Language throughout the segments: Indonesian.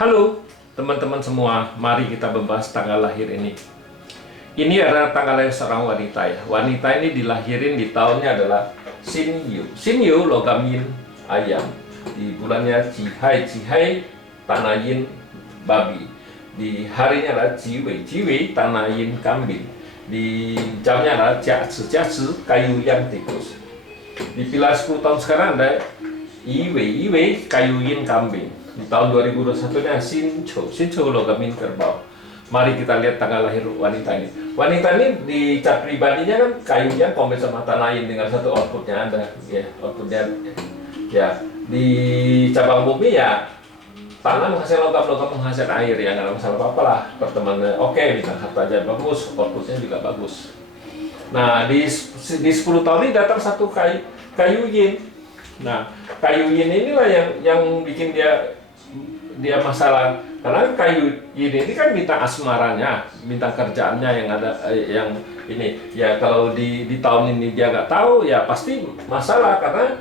Halo teman-teman semua, mari kita membahas tanggal lahir ini. Ini adalah tanggal lahir seorang wanita ya. Wanita ini dilahirin di tahunnya adalah Sinyu. Sinyu logam yin ayam. Di bulannya Jihai, Jihai tanah yin babi. Di harinya adalah Jiwei, Jiwei tanah yin kambing. Di jamnya adalah Jiazi, Jiazi kayu yang tikus. Dipilah 10 tahun sekarang ada Iwei, Iwei kayu yin kambing. Di tahun 2021-nya Sincho logam yin kerbau. Mari kita lihat tanggal lahir wanita ini. Wanita ini di cat pribadinya kan kayunya komen sama tanah yin dengan satu outputnya ada, ya outputnya ya di cabang bumi ya tanah menghasilkan logam menghasilkan air ya nggak ada masalah apa-apa lah. Pertemanannya oke, bintang hartanya bagus, outputnya juga bagus. Nah di 10 tahun ini datang satu kayu yin. Nah kayu yin inilah yang bikin dia masalah, karena kayu yin ini kan bintang asmaranya, bintang kerjaannya yang ada yang ini ya. Kalau di tahun ini dia nggak tahu ya pasti masalah, karena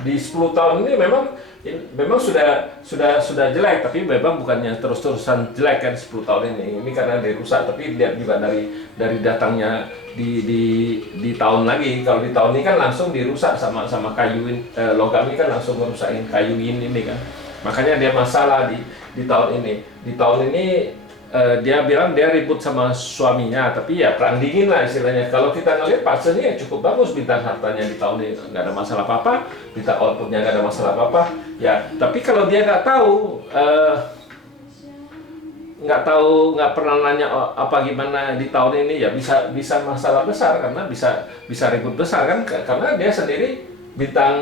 di 10 tahun ini memang sudah jelek, tapi memang bukannya terus-terusan jelek kan 10 tahun ini karena dia rusak. Tapi lihat juga dari datangnya di tahun lagi. Kalau di tahun ini kan langsung dirusak sama kayu logam ini kan langsung merusakin kayu ini kan. Makanya dia masalah di tahun ini. Di tahun ini dia bilang dia ribut sama suaminya, tapi ya perang dingin lah istilahnya. Kalau kita ngelihat Pak Sen ya cukup bagus bintang hartanya di tahun ini, nggak ada masalah apa-apa, bintang outputnya nggak ada masalah apa-apa. Ya, tapi kalau dia nggak pernah nanya apa gimana di tahun ini ya bisa masalah besar, karena bisa ribut besar kan, karena dia sendiri bintang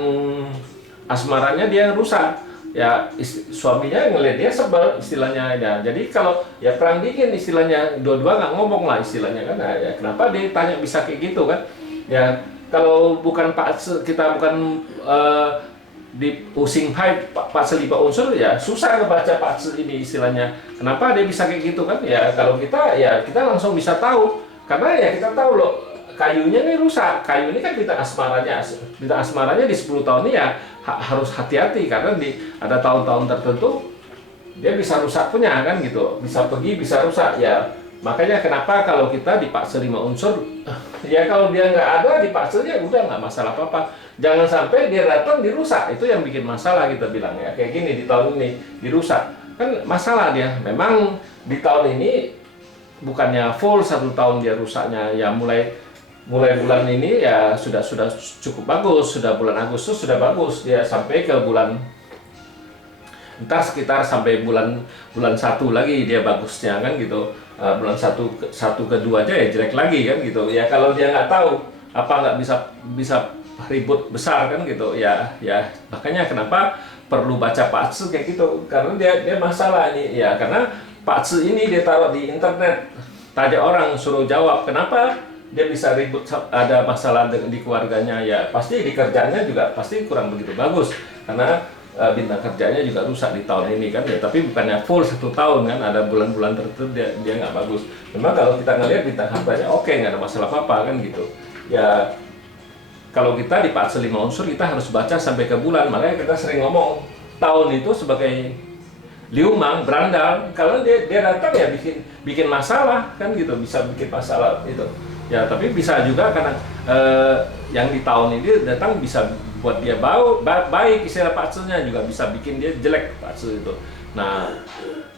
asmaranya dia rusak. Ya suaminya ngelihat dia sebel istilahnya ya. Jadi kalau ya perang dingin istilahnya, dua-dua nggak ngomong lah istilahnya kan. Nah, ya kenapa dia tanya bisa kayak gitu kan? Ya kalau bukan kita bukan di pusing hai Pak Selipa unsur ya susah ngebaca Pak ini istilahnya. Kenapa dia bisa kayak gitu kan? Ya kalau kita langsung bisa tahu, karena ya kita tahu loh kayunya ini rusak. Kayu ini kan bintang asmaranya di 10 tahun ini ya harus hati-hati, karena ada tahun-tahun tertentu dia bisa rusak punya kan gitu, bisa pergi bisa rusak ya. Makanya kenapa kalau kita di Pak 5 unsur ya kalau dia nggak ada di Pak ya udah nggak masalah apa-apa, jangan sampai dia datang dirusak, itu yang bikin masalah. Kita bilang ya kayak gini, di tahun ini dirusak kan masalah. Dia memang di tahun ini bukannya full 1 tahun dia rusaknya ya, mulai bulan ini ya sudah cukup bagus, sudah bulan Agustus sudah bagus, dia sampai ke bulan ntar sekitar sampai bulan 1 lagi dia bagusnya kan gitu. Bulan 1 kedua aja ya jelek lagi kan gitu ya. Kalau dia nggak tahu apa nggak bisa ribut besar kan gitu ya. Makanya kenapa perlu baca Pak Tzu kayak gitu, karena dia masalah ini ya, karena Pak Tzu ini dia taruh di internet, tanya orang suruh jawab kenapa dia bisa ribut, ada masalah di keluarganya ya, pasti di kerjaannya juga pasti kurang begitu bagus, karena bintang kerjanya juga rusak di tahun ini kan ya. Tapi bukannya full 1 tahun kan, ada bulan-bulan tertentu dia nggak bagus. Memang kalau kita ngelihat bintang hartanya oke, nggak ada masalah apa-apa kan gitu ya. Kalau kita di Pak 5 unsur kita harus baca sampai ke bulan. Makanya kita sering ngomong tahun itu sebagai liumang, berandal. Kalau dia datang ya bikin masalah kan gitu, bisa bikin masalah itu ya. Tapi bisa juga karena yang di tahun ini datang bisa buat dia baik, istilah Pak Tzu-nya juga bisa bikin dia jelek Pak Tzu itu. Nah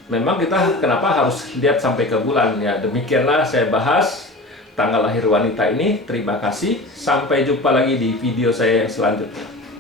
memang kita kenapa harus lihat sampai ke bulan ya. Demikianlah saya bahas tanggal lahir wanita ini. Terima kasih, sampai jumpa lagi di video saya yang selanjutnya.